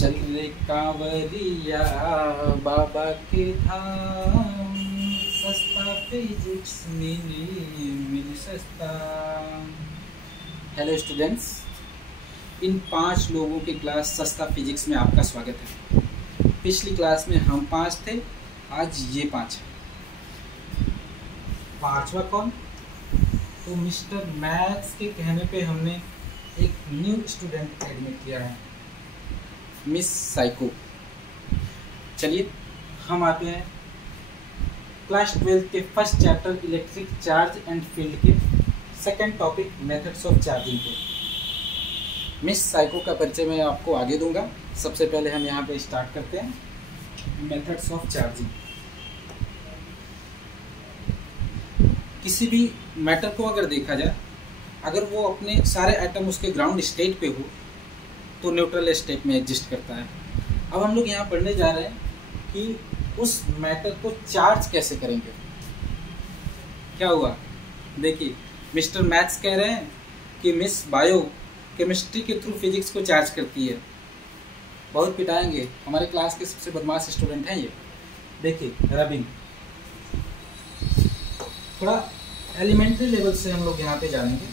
चल रे कांवरिया बाबा के धाम, सस्ता फिजिक्स मिली सस्ता। हेलो स्टूडेंट्स, इन 5 लोगों की क्लास सस्ता फिजिक्स में आपका स्वागत है। पिछली क्लास में हम 5 थे, आज ये 5 है। 5वां कौन? तो मिस्टर मैथ्स के कहने पे हमने एक न्यू स्टूडेंट एडमिट किया है, मिस साइको। चलिए हम आते हैं क्लास 12 के first chapter electric charge and field के second topic methods of charging पे। मिस साइको का परिचय मैं आपको आगे दूंगा। सबसे पहले हम यहाँ पे स्टार्ट करते हैं मेथड्स ऑफ चार्जिंग। किसी भी मैटर को अगर देखा जाए, अगर वो अपने सारे एटम उसके ग्राउंड स्टेट पे हो तो न्यूट्रल स्टेट में एग्जिस्ट करता है। अब हम लोग यहाँ पढ़ने जा रहे हैं कि उस मैटर को चार्ज कैसे करेंगे। क्या हुआ, देखिए मिस्टर मैथ्स कह रहे हैं कि मिस बायो केमिस्ट्री के थ्रू फिजिक्स को चार्ज करती है। बहुत पिटाएंगे, हमारे क्लास के सबसे बदमाश स्टूडेंट हैं ये। देखिए रबिंग, थोड़ा एलिमेंट्री लेवल से हम लोग यहाँ पे जानेंगे,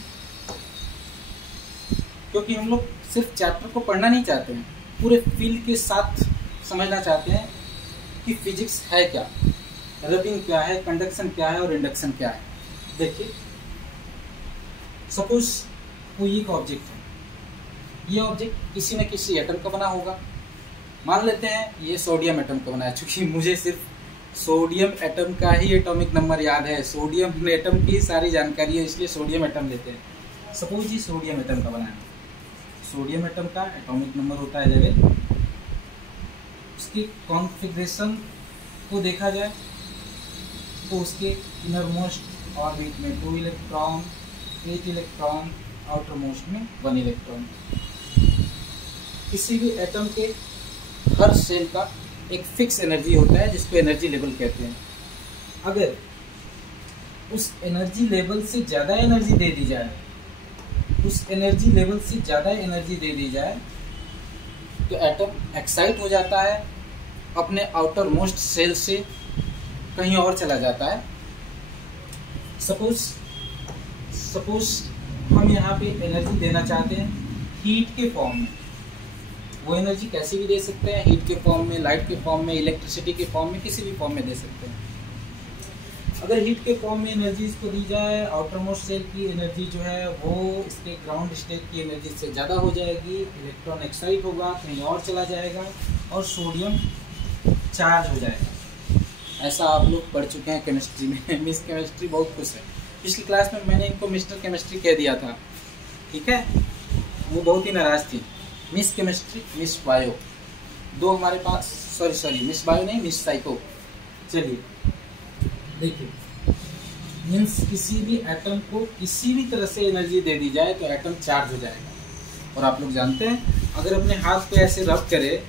क्योंकि हम लोग सिर्फ चैप्टर को पढ़ना नहीं चाहते हैं, पूरे फील्ड के साथ समझना चाहते हैं कि फिजिक्स है क्या, रबिंग क्या है, कंडक्शन क्या है और इंडक्शन क्या है। देखिए सपोज कोई एक ऑब्जेक्ट है, ये ऑब्जेक्ट किसी न किसी एटम का बना होगा। मान लेते हैं ये सोडियम एटम का बना है, चूंकि मुझे सिर्फ सोडियम एटम का ही एटॉमिक नंबर याद है, सोडियम एटम की सारी जानकारी है, इसलिए सोडियम एटम लेते हैं। सपोज ये सोडियम एटम का बना है, सोडियम एटम का एटॉमिक नंबर होता है 11। उसकी कॉन्फ़िगरेशन को देखा जाए तो उसके इनर मोस्ट ऑर्बिट में 2 इलेक्ट्रॉन, 8 इलेक्ट्रॉन, आउटर मोस्ट में 1 इलेक्ट्रॉन। किसी भी एटम के हर सेल का एक फिक्स एनर्जी होता है जिसको एनर्जी लेवल कहते हैं। अगर उस एनर्जी लेवल से ज़्यादा एनर्जी दे दी जाए, तो एटम एक्साइट हो जाता है, अपने आउटर मोस्ट सेल से कहीं और चला जाता है। सपोज हम यहाँ पे एनर्जी देना चाहते हैं हीट के फॉर्म में। वो एनर्जी कैसे भी दे सकते हैं, हीट के फॉर्म में, लाइट के फॉर्म में, इलेक्ट्रिसिटी के फॉर्म में, किसी भी फॉर्म में दे सकते हैं। अगर हीट के फॉर्म में एनर्जी इसको दी जाए, आउटर मोस्ट सेल की एनर्जी जो है वो इसके ग्राउंड स्टेट की एनर्जी से ज़्यादा हो जाएगी, इलेक्ट्रॉन एक्साइट होगा, कहीं और चला जाएगा और सोडियम चार्ज हो जाएगा। ऐसा आप लोग पढ़ चुके हैं केमिस्ट्री में। मिस केमिस्ट्री बहुत खुश है। पिछली क्लास में मैंने इनको मिस्टर केमिस्ट्री कह दिया था, ठीक है, वो बहुत ही नाराज़ थी। मिस केमिस्ट्री, मिस बायो, दो हमारे पास, सॉरी मिस बायो नहीं, मिस साइको। चलिए देखिए, मीन्स किसी भी एटम को किसी भी तरह से एनर्जी दे दी जाए तो एटम चार्ज हो जाएगा। और आप लोग जानते हैं अगर अपने हाथ पे ऐसे रब करे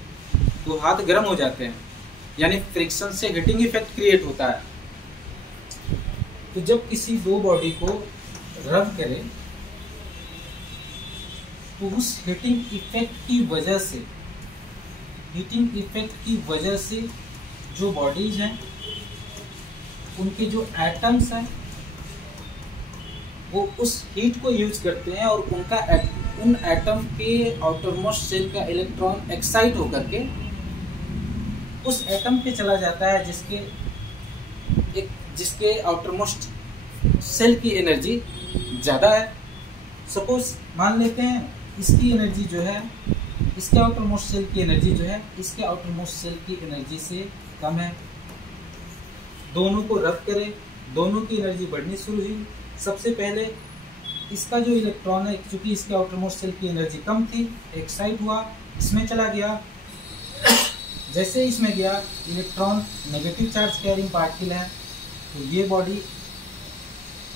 तो हाथ गर्म हो जाते हैं, यानी फ्रिक्शन से हीटिंग इफेक्ट क्रिएट होता है। तो जब किसी दो बॉडी को रब करे तो उस हीटिंग इफेक्ट की वजह से जो बॉडीज हैं उनके जो एटम्स हैं वो उस हीट को यूज करते हैं और उन एटम के आउटर मोस्ट सेल का इलेक्ट्रॉन एक्साइट होकर के उस एटम पे चला जाता है जिसके आउटर मोस्ट सेल की एनर्जी ज़्यादा है। सपोज मान लेते हैं इसकी एनर्जी जो है, इसके आउटर मोस्ट सेल की एनर्जी जो है इसके आउटर मोस्ट सेल की एनर्जी से कम है। दोनों को रब करें, दोनों की एनर्जी बढ़नी शुरू हुई। सबसे पहले इसका जो इलेक्ट्रॉन है, क्योंकि इसके आउटर मोस्ट सेल की एनर्जी कम थी, एक्साइट हुआ, इसमें चला गया। जैसे इसमें गया, electron negative charge carrying particle है, तो ये बॉडी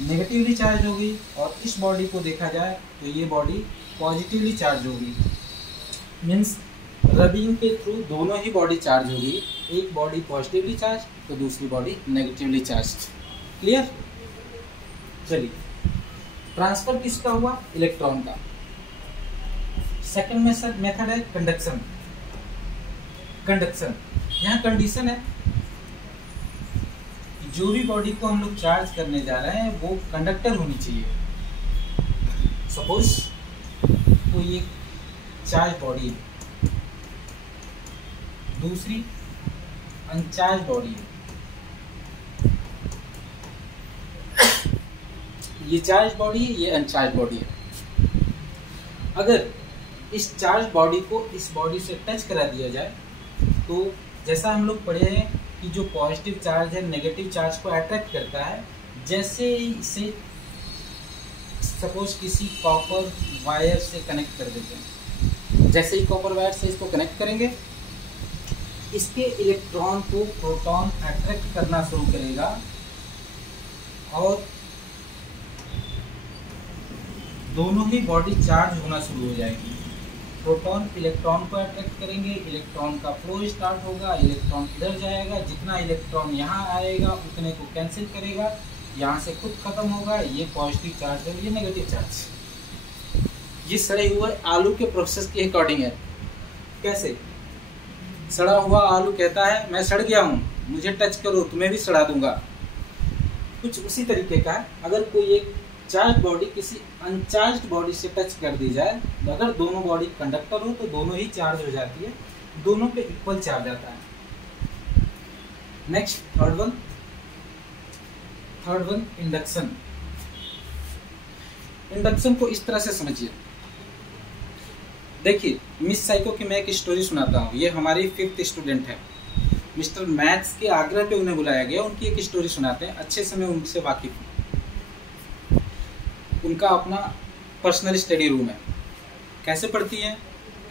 नेगेटिवली चार्ज होगी, और इस बॉडी को देखा जाए तो ये बॉडी पॉजिटिवली चार्ज होगी। मीन्स रबिंग के थ्रू दोनों ही बॉडी चार्ज होगी, एक बॉडी पॉजिटिवली चार्ज तो दूसरी बॉडी नेगेटिवली चार्ज। क्लियर? चलिए, ट्रांसफर किसका हुआ? इलेक्ट्रॉन का। सेकंड मेथड है कंडक्शन। कंडक्शन, यहाँ कंडीशन है कि जो भी बॉडी को हम लोग चार्ज करने जा रहे हैं वो कंडक्टर होनी चाहिए। सपोज कोई एक चार्ज बॉडी है, दूसरी अनचार्ज बॉडी है। ये चार्ज बॉडी है, ये अनचार्ज बॉडी है। अगर इस चार्ज बॉडी को इस बॉडी से टच करा दिया जाए तो जैसा हम लोग पढ़े हैं कि जो पॉजिटिव चार्ज है नेगेटिव चार्ज को अट्रैक्ट करता है। जैसे ही इसे सपोज किसी कॉपर वायर से कनेक्ट कर देते हैं, जैसे ही कॉपर वायर से इसको कनेक्ट करेंगे, इसके इलेक्ट्रॉन को प्रोटॉन अट्रैक्ट करना शुरू करेगा और दोनों ही बॉडी चार्ज होना शुरू हो जाएगी। प्रोटॉन इलेक्ट्रॉन को अट्रैक्ट करेंगे, इलेक्ट्रॉन का फ्लो स्टार्ट होगा, इलेक्ट्रॉन इधर जाएगा, जितना इलेक्ट्रॉन यहाँ आएगा उतने को कैंसिल करेगा, यहाँ से खुद खत्म होगा। ये पॉजिटिव चार्ज है, ये नेगेटिव चार्ज। ये सड़े हुए आलू के प्रोसेस के अकॉर्डिंग है। कैसे? सड़ा हुआ आलू कहता है मैं सड़ गया हूँ, मुझे टच करो, तुम्हें भी सड़ा दूंगा। कुछ उसी तरीके का है। अगर कोई एक चार्ज बॉडी किसी अनचार्ज बॉडी से टच कर दी जाए, अगर दोनों बॉडी कंडक्टर हो तो दोनों ही चार्ज हो जाती है, दोनों पे इक्वल चार्ज आता है। Next third one induction. Induction को इस तरह से समझिए। देखिए मिस साइको की मैं एक स्टोरी सुनाता हूँ। ये हमारी 5th स्टूडेंट है, मिस्टर मैथ्स के आग्रह पे उन्हें बुलाया गया। उनकी एक स्टोरी सुनाते हैं, अच्छे से मैं उनसे वाकिफ हूँ। उनका अपना पर्सनल स्टडी रूम है। कैसे पढ़ती हैं?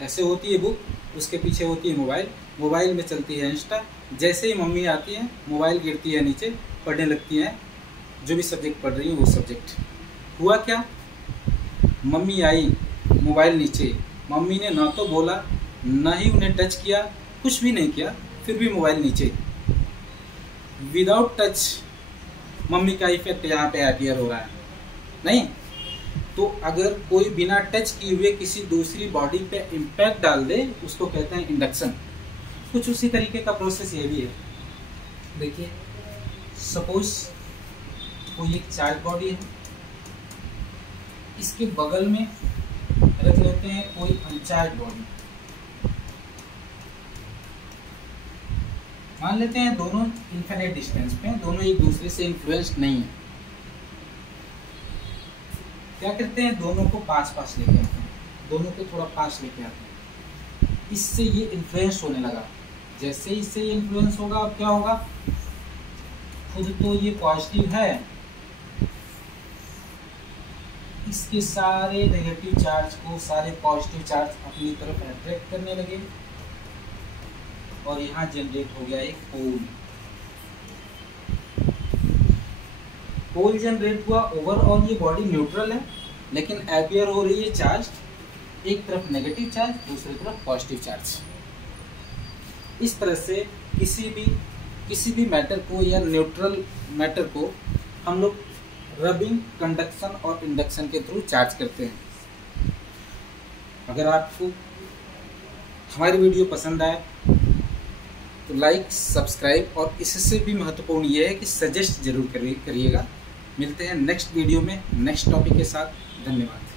ऐसे होती है बुक, उसके पीछे होती है मोबाइल, मोबाइल में चलती है इंस्टा। जैसे ही मम्मी आती है मोबाइल गिरती है नीचे, पढ़ने लगती हैं जो भी सब्जेक्ट पढ़ रही है वो सब्जेक्ट। हुआ क्या? मम्मी आई, मोबाइल नीचे, मम्मी ने ना तो बोला ना ही उन्हें टच किया, कुछ भी नहीं किया, फिर भी मोबाइल नीचे। विदाउट टच मम्मी का इफेक्ट यहाँ पे अपीयर हो रहा है नहीं? तो अगर कोई बिना टच किए हुए किसी दूसरी बॉडी पे इम्पैक्ट डाल दे उसको कहते हैं इंडक्शन। कुछ उसी तरीके का प्रोसेस ये भी है। देखिए सपोज कोई एक चार्ज बॉडी है, इसके बगल में रख लेते हैं कोई अनचार्ज बॉडी। मान लेते हैं दोनों इन्फिनिट डिस्टेंस पे, दोनों एक दूसरे से इन्फ्लुएंस्ड नहीं है। क्या करते हैं? दोनों को पास पास लेके आते हैं, दोनों को थोड़ा पास लेके आते हैं। इससे ये इन्फ्लुएंस होने लगा। जैसे इससे ये इन्फ्लुएंस होगा, अब क्या होगा? खुद तो ये पॉजिटिव है, इसके सारे नेगेटिव चार्ज को सारे पॉजिटिव चार्ज अपनी तरफ अट्रैक्ट करने लगे और यहाँ जनरेट हो गया एक पोल जनरेट हुआ। ओवरऑल ये बॉडी न्यूट्रल है, लेकिन अपीयर हो रही है चार्ज, एक तरफ नेगेटिव चार्ज, दूसरी तरफ पॉजिटिव चार्ज। इस तरह से किसी भी मैटर को या न्यूट्रल मैटर को हम लोग रबिंग, कंडक्शन और इंडक्शन के थ्रू चार्ज करते हैं। अगर आपको हमारी वीडियो पसंद आए तो लाइक, सब्सक्राइब और इससे भी महत्वपूर्ण ये है कि सजेस्ट जरूर करिएगा। मिलते हैं नेक्स्ट वीडियो में नेक्स्ट टॉपिक के साथ। धन्यवाद।